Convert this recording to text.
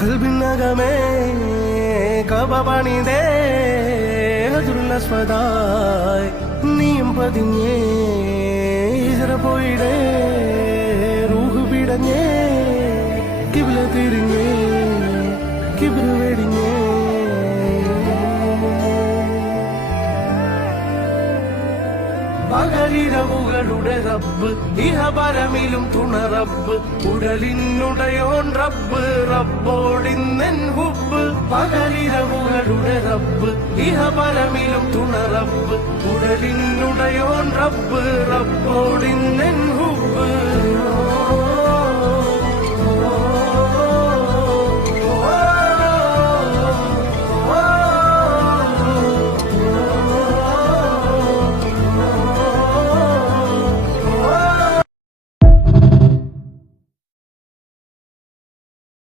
കൽബിനകമേ കബപണിതേ ഹജുറുൽ നീയും പതിഞ്ഞേ ഇജറ പോയിടേ റൂഹ് പിടഞ്ഞേ കിബില തിരിഞ്ഞേ കിബില വെടിഞ്ഞേ പകലിരവുകളുടെ റബ്ബ് ഇഹപരമിലും തുണ റബ്ബ് ഉടലിനുടയോൻ റബ്ബ് റബ്ബോടിന്നെൻ ഹുബ്ബ് പകലിരവുകളുടെ റബ്ബ് ഇഹപരമിലും തുണ റബ്ബ് ഉടലിനുടയോൻ റബ്ബ് റബ്ബോടിന്നെൻ ഹുബ്ബ്